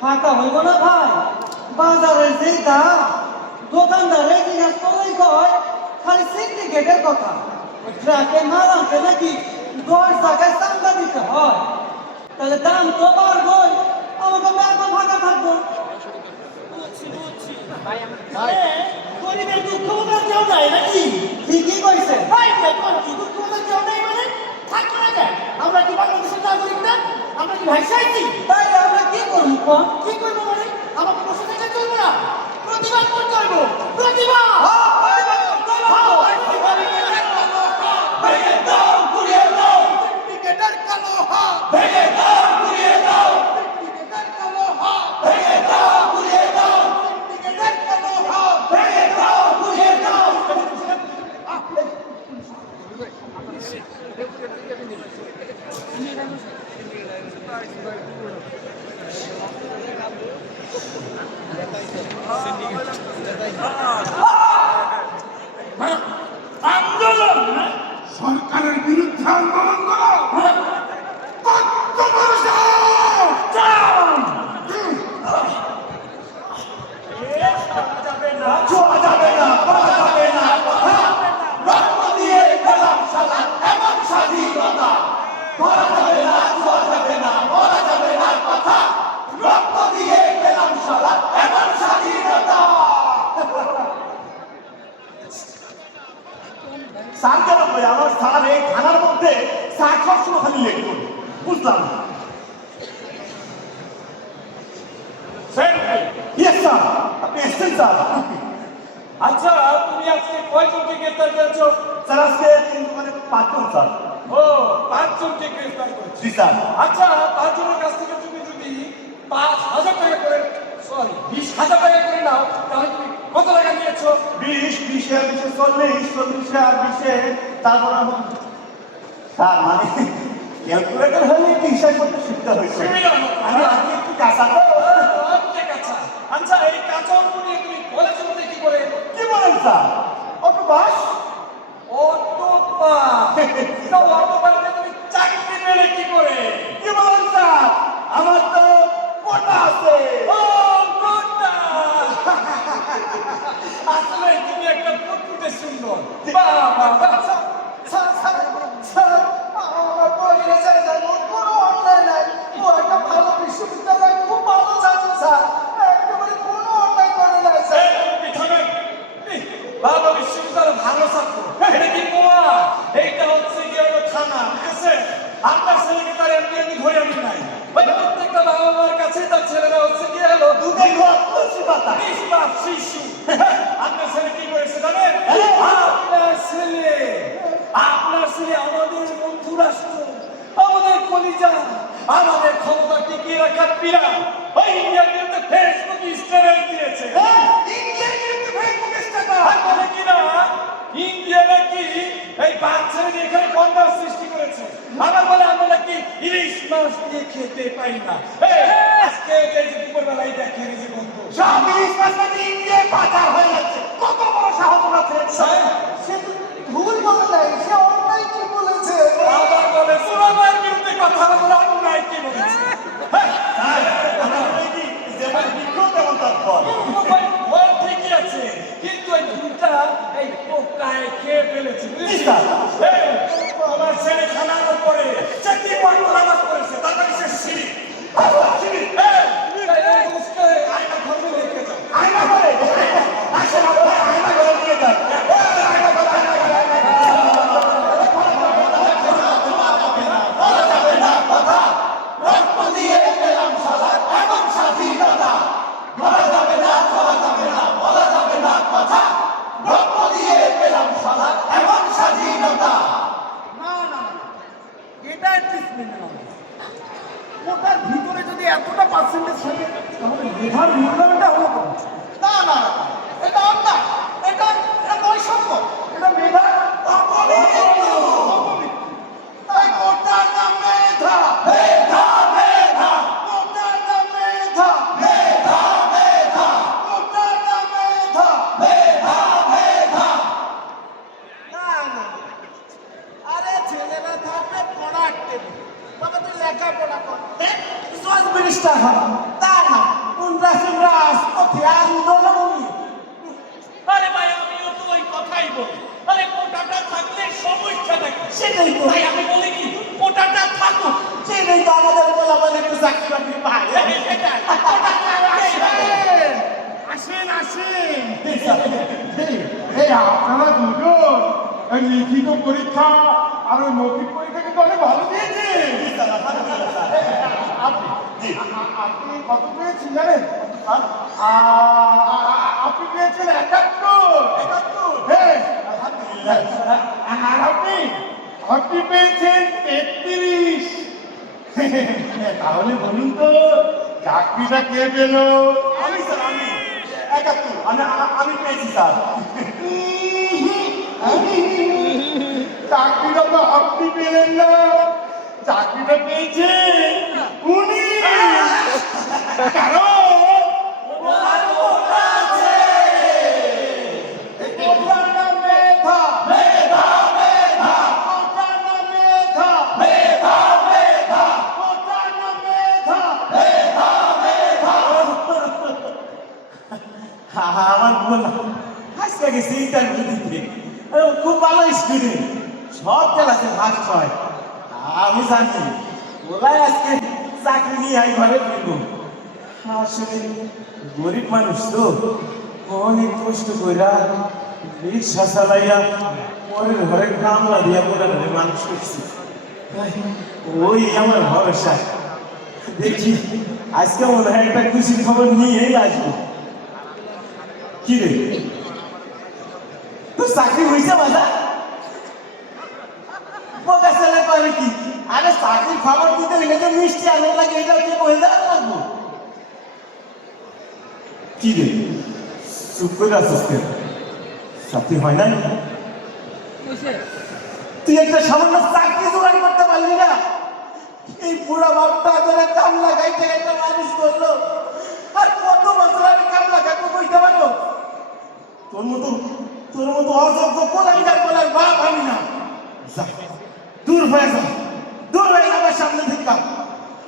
ফাঁকা হইব না ভাই, বাজারের যেই দাম দোকানদারে জিজ্ঞাস করলেই কয় খালি সিন্ডিকেটের কথা। ওই ট্রাকে মাল আনতে নাকি 10 জায়গায় চান্দা দিতে হয়, তাহলে দাম তো বাড়বই, আমাকে ব্যাংকও ফাঁকা থাকবো। গরিবের দুঃখ বোঝার কেউ নাই নাকি? ঠিকই কইছে। দুঃখ বোঝার কেউ নেই মানে থাকবো না কেন? আমরা কি বাংলাদেশের নাগরিক না? আমরা কি ভাই চাইছি? তাই আমরা কি করবো? কি করবো মানে? আমাকে বসে থেকে চলবে না, প্রতিবাদ করতে হইব। প্রতিবাদ আন্দোলন, সরকারের বিরুদ্ধে আন্দোলন করো। কত বড় সাহস! ছোঁয়া যাবে না, বলা যাবে না কথা। রক্ত দিয়ে পেলাম সালা এমন স্বাধীনতা। বলা যাবে না, ছোঁয়া যাবে না, বলা যাবে না কথা। রক্ত দিয়ে পেলাম সালা এমন স্বাধীনতা। স্যার কেন ভাই আমার স্যার এই খানার মধ্যে চা খাওয়ার সময় খালি লেট করি, বুঝলাম না। ইয়েস স্যার, আপনি এসছেন স্যার। আচ্ছা, তুমি আজকে কয়জনকে গ্রেফতার করেছো? স্যার আজকে 5 জন স্যার। ও, 5 জনকে গ্রেফতার করেছো। জি স্যার। আচ্ছা, 5 জনের কাছ থেকে তুমি যদি 5,000 টাকা করে, সরি 20,000 টাকা করে নাও, তাহলে তুমি কত টাকা নিয়েছো? 20 আর 20 40, 40 আর 20, তারপর স্যার মানে ক্যালকুলেটর হলে একটু হিসাব করতে শিখতে হয়েছে। আমি আজকে একটু কাঁচা তো। আচ্ছা, এই কাঁচা অঙ্ক নিয়ে তুমি কলেজের মধ্যে কি করে? কি বলেন sir? Auto bus? Auto pass? তো অটো পাসে তুমি চাকরি পেলে কি করে? কি বলেন স্যার? আমার তো কোটা আছে। ও, কোটা! আসলে তুমি একটা প্রকৃতি সুন্দর। বাবা, আমার পয়সা চাই না, কোনো অন্যায় নাই। ও একটা ভালো বিশ্ববিদ্যালয়, খুব ভালো ছাত্র স্যার, একেবারে কোনো অন্যায় করে নাই স্যার। ভালো বিশ্ববিদ্যালয়, ভালো ছাত্র, এটা কি পোয়া? এইটা হচ্ছে কি হলো থানা, ঠিক আছে? আপনার ছেলেকে তার এমনি ধরে আনি নাই। ওই প্রত্যেকটা বাবা মার কাছে তার ছেলেরা হচ্ছে কি হলো দুধের ঘর তুলসী পাতা। নিষ্পাপ শিশু। আপনার ছেলে কি করেছে জানেন? আপনার ছেলে আমাদের বন্ধু রাষ্ট্র, আমাদের কলিজা, আমাদের ক্ষমতা টিকিয়ে রাখার পিরা। ওই ইন্ডিয়ার বিরুদ্ধে ফেসবুক স্ট্যাটাস দিয়েছে। ইন্ডিয়ার বিরুদ্ধে ফেসবুক স্ট্যাটাস। আর বলে কিনা ইন্ডিয়া নাকি এই বাচ্চারা দিয়ে এখানে কন্যার সৃষ্টি করেছে। আবার বলে আমরা নাকি ইলিশ মাছ দিয়ে খেতে পারি না। আজকে এই যে দুপুরবেলায় দেখেন এই যে বন্ধু সব ইলিশ মাছ নাকি ইন্ডিয়ায় পাচার হয়ে যাচ্ছে। কত বড় সাহস আছে! সে তো ভুল বলে নাই, সে অন্যায় কি বলেছে? আবার বলে সুরামার বিরুদ্ধে কথা বলে অন্যায় কি বলেছে। আমরা কি যেমন বৃক্ষ তেমন তার ফল। ফল ঠিকই আছে, কিন্তু এই দুটা এই পোকায় খেয়ে ফেলেছে, বুঝলি? তোমার ছেলে খানার উপরে সে কি নামাজ পড়েছে, তার মানে সে শিরিক। আয়না ঘরে রেখে যাও। আয়না করে আসেন, আয়না করে নিয়ে যান। এটা অ্যাটলিস্ট মেনে নাও। ওটার ভিতরে যদি এতটা পার্সেন্টেজ থাকে তাহলে মেধার মূল্যায়নটা হলো কম। না না না, এটা অন্যায়, এটা এটা বৈষম্য, এটা মেধা অপমৃত্যু। তাই কোটার নাম মেধা, মেধা মেধা কোটার নাম মেধা, মেধা মেধা কোটার নাম মেধা। মেধা মেধা না না, আরে ছেলেরা থাকবে পড়ার টেবিল, তবে তুই লেখাপড়া কর, জজ মিনিস্টার হন, তা না উনরাসুল রাজপথে আন্দোলন। আরে ভাই আমিও তো ওই কথাই বলি। আরে কোটাটা থাকলে সমস্যাটা কি? সেটাই তো, ভাই আমি বলি কি কোটাটা থাকুক। সেটাই তো আমাদের বলাবল একটু চাকরি বাকরি পায়। সেটাই, কোটা থাকলেই আসেন আসেন। এই আপনারা দুজন এই লিখিত পরীক্ষা আর ওই মৌখিক পরীক্ষা কিন্তু অনেক ভালো দিয়েছে। আপনি কত পেয়েছেন জানেন? আপনি পেয়েছেন 71। হ্যাঁ, আর আপনি পেয়েছেন 33। তাহলে বলুন তো চাকরিটা কে পেল? আমি স্যার আমি 71 আমি পেয়েছি স্যার চাকরিটা তো আপনি পেলেন না, চাকরিটা পেয়েছে উনি। কারণ কোটার নাম মেধা, মেধা মেধা কোটার নাম মেধা, মেধা মেধা কোটার নাম মেধা। মেধা মেধা আমার বললাম আজকে গেছি ইন্টারভিউ দিতে, খুব ভালো স্টুডেন্ট, সব ক্লাসে ফার্স্ট হয়। আমি জানি ওরাই আজকে চাকরি নিয়ে আই ঘরে ফিরবো। আসলে গরিব মানুষ তো অনেক কষ্ট কইরা রিক্সা চালাইয়া পরের ঘরে কামলা দিয়া বলে মানুষ করছি। ওই আমার ভরসা, দেখি আজকে মনে হয় একটা খুশির খবর নিয়েই আসবো। কি রে তোর চাকরি হয়েছে বাজার? বোকা ছেলে পারে কি? আরে চাকরির খবর দিতে হইলে যে মিষ্টি আলো লাগে, এটা কি বলে দেওয়া লাগবো? কি রে চুপ করে আসিস কেন? চাকরি হয় নাই? তুই একটা সামান্য চাকরি জোগাড় করতে পারলি না? এই বুড়া বাপটা তোর কামলা গাইতে একটা মানুষ করলো, আর কত বছর আমি কামলা গাইতে বসতে পারবো? তোর মতো অযোগ্য কোলাঙ্গার বলার বাপ আমি না। যা, দূর হয়ে যা, দূর হয়ে যাবার সামনে থেকে।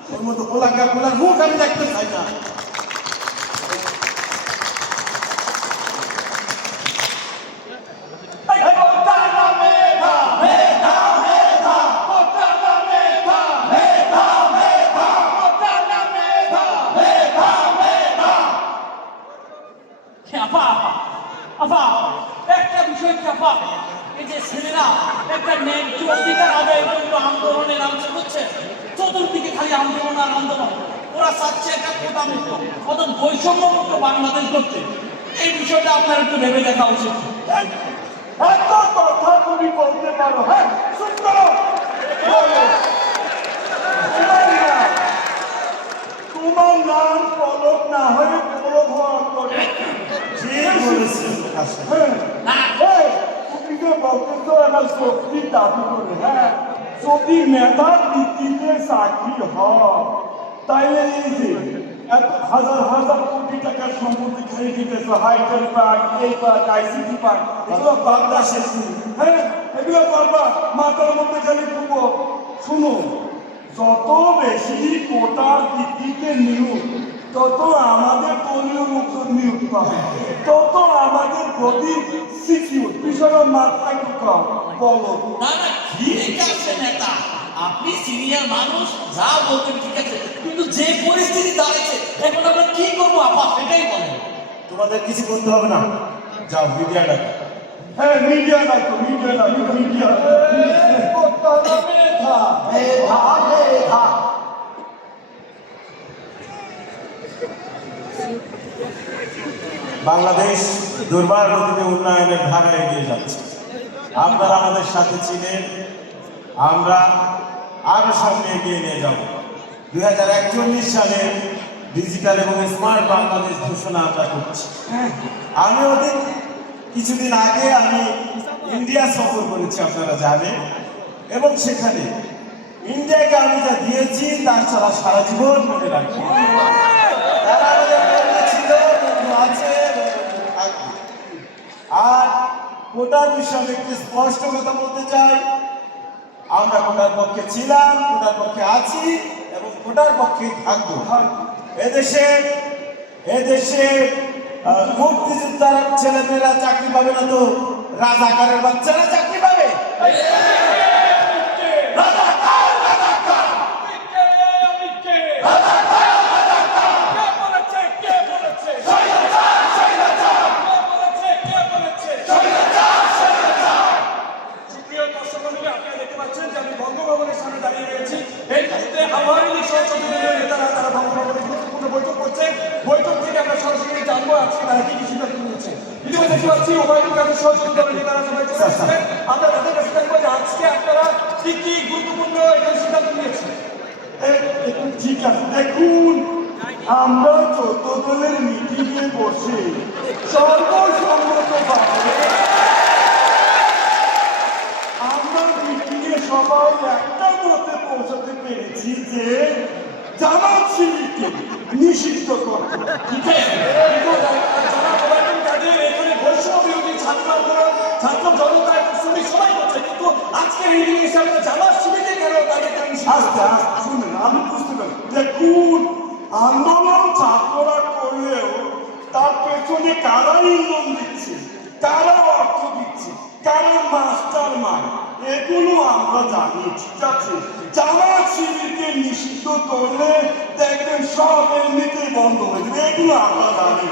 তোর মতো কোলাঙ্গার বলার মুখ আমি দেখতে চাই না। কোটার নাম মেধা মেধা মেধা কোটার নাম মেধা মেধা মেধা কোটার নাম মেধা মেধা মেধা আপা আপা একটা বিষয় কি আপা, এই যে ছেলেরা একটা ন্যায্য অধিকার আদায়ের জন্য আন্দোলনে নামছে হচ্ছে, চতুর্দিকে খালি আন্দোলন আর আন্দোলন। ওরা চাচ্ছে একটা কোটা মুক্ত অর্থাৎ বৈষম্য মুক্ত বাংলাদেশ করতে। এই বিষয়টা আপনার একটু ভেবে দেখা উচিত। এত কথা তুমি বলতে পারো? হ্যাঁ, চুপ করো। তোমার নাম পলক না হয়ে পলক হওয়ার করে। ঠিক বলেছিস। হ্যাঁ, তুমি যে বলতেছো এবার শক্তি দাবি করে, হ্যাঁ, যদি মেধার ভিত্তিতে চাকরি হয় তাইলে এই যে এত হাজার হাজার কোটি টাকার সম্পত্তি খাই দিতেছো, হাইটেল পার্ক, এই পার্ক, আইসিটি পার্ক, এগুলো বাগদা শেষি। হ্যাঁ, এগুলো বারবার মাথার মধ্যে খালি ঘুরবো। শুনো, যত বেশি কোটার ভিত্তিতে নিয়োগ, তত আমাদের দলীয় লোকজন নিয়োগ পাবে, তত আমাদের গতি সিকিউর। বিষয়ের মাত্রা একটু কম বলো। না না ঠিক আছে নেতা, আপনি সিনিয়র মানুষ, যা বলবেন ঠিক আছে, কিন্তু যে পরিস্থিতি দাঁড়াচ্ছে এখন আমরা কি করবো আপা সেটাই বলেন। তোমাদের কিছু করতে হবে না, যাও মিডিয়া ডাকো। হ্যাঁ, মিডিয়া ডাকো, মিডিয়া ডাকো, মিডিয়া। কোটার নাম মেধা মেধা মেধা বাংলাদেশ দুর্বার গতিতে উন্নয়নের ধারায় এগিয়ে যাচ্ছে। আপনারা আমাদের সাথে ছিলেন। আমরা আরো সামনে এগিয়ে নিয়ে যাব। 2041 সালে ডিজিটাল এবং স্মার্ট বাংলাদেশ ঘোষণা আমরা করছি। আমি ওদের কিছুদিন আগে আমি ইন্ডিয়া সফর করেছি, আপনারা জানেন, এবং সেখানে ইন্ডিয়াকে আমি যা দিয়েছি তার ছাড়া সারা জীবন মনে রাখি। তারা আমাদের বন্ধু ছিল, বন্ধু আছে, বন্ধু থাকবে। আর কোটার বিষয়ে আমি একটু স্পষ্ট কথা বলতে চাই, আমরা কোটার পক্ষে ছিলাম, কোটার পক্ষে আছি এবং কোটার পক্ষে থাকবো। এদেশে মুক্তিযোদ্ধার ছেলেমেয়েরা চাকরি পাবে না তো রাজাকারের বাচ্চারা চাকরি পাবে? বৈঠক থেকে আমরা সরাসরি জানবো আজকে তারা কি সিদ্ধান্ত নিয়েছে। ইতিমধ্যে দেখতে পাচ্ছি উভয় দলের সহযোগী দলের নেতারা সবাই চলে আসছে। আমরা তাদের কাছে জানবো যে আজকে আপনারা কি কি গুরুত্বপূর্ণ এখানে সিদ্ধান্ত নিয়েছেন। ঠিক আছে, দেখুন আমরা 14 দলের মিটিংয়ে বসে সর্বসম্মতভাবে আমরা মিটিংয়ে সবাই একটা মতে পৌঁছাতে পেরেছি যে জামাত শিবিরকে নিষিদ্ধ করতে হবে। কিন্তু যারা ওবায়দুল কাদের এখানে বৈষম্য বিরোধী ছাত্র আন্দোলন, ছাত্র জনতা এবং শ্রমিক সবাই করছে, কিন্তু আজকের এই দিনে এসে আমরা জামাত শিবিরকে কেন তাদেরকে আচ্ছা শুনুন, আমি বুঝতে পারি। দেখুন আন্দোলন ছাত্ররা করলেও তার পেছনে কারা ইন্ধন দিচ্ছে, কারা অর্থ দিচ্ছে, কারা মাস্টার মাইন্ড, এগুলো আমরা জানি। ঠিক আছে, জামাত শিবিরকে নিষিদ্ধ করলে দেখবেন সব এমনিতেই বন্ধ হয়ে যাবে, এগুলো আমরা জানি।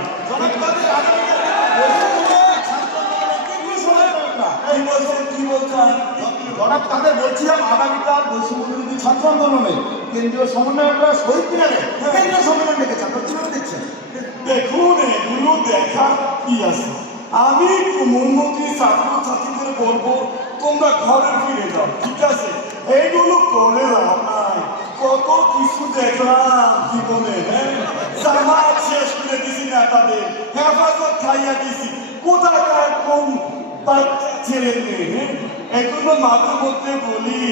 এই বলছেন কি বলছেন? জনাব তাদের বলছিলাম আগামীকাল বৈষম্য বিরোধী ছাত্র আন্দোলনে কেন্দ্রীয় সমন্বয়করা শহীদ মিনারে কেন্দ্রীয় সম্মেলন ডেকেছে, আপনারা কিভাবে দেখছেন? দেখুন এগুলো দেখার কি আছে, আমি মূলমন্ত্রী ছাত্রছাত্রীদের বলবো তোমরা ঘরে ফিরে যাও। ঠিক আছে, এইগুলো করে লাভ নাই। কত কিছু দেখলাম জীবনে, জামাত শেষ করে দিছি নেতাদের, হেফাজত খাইয়া দিছি, কোথাকার কোন বাচ্চা ছেলে মেয়ে। এগুলো মাঝে মধ্যে বলি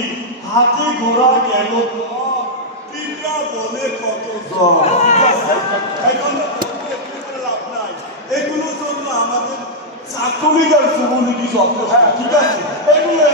হাতি ঘোড়া গেল পিঁপড়া বলে কত জ্বর। ঠিক আছে, এগুলো লাভ নাই, এগুলোর জন্য আমাদের ছাত্রলীগ আর যুবলীগই যথেষ্ট। ঠিক আছে, এগুলো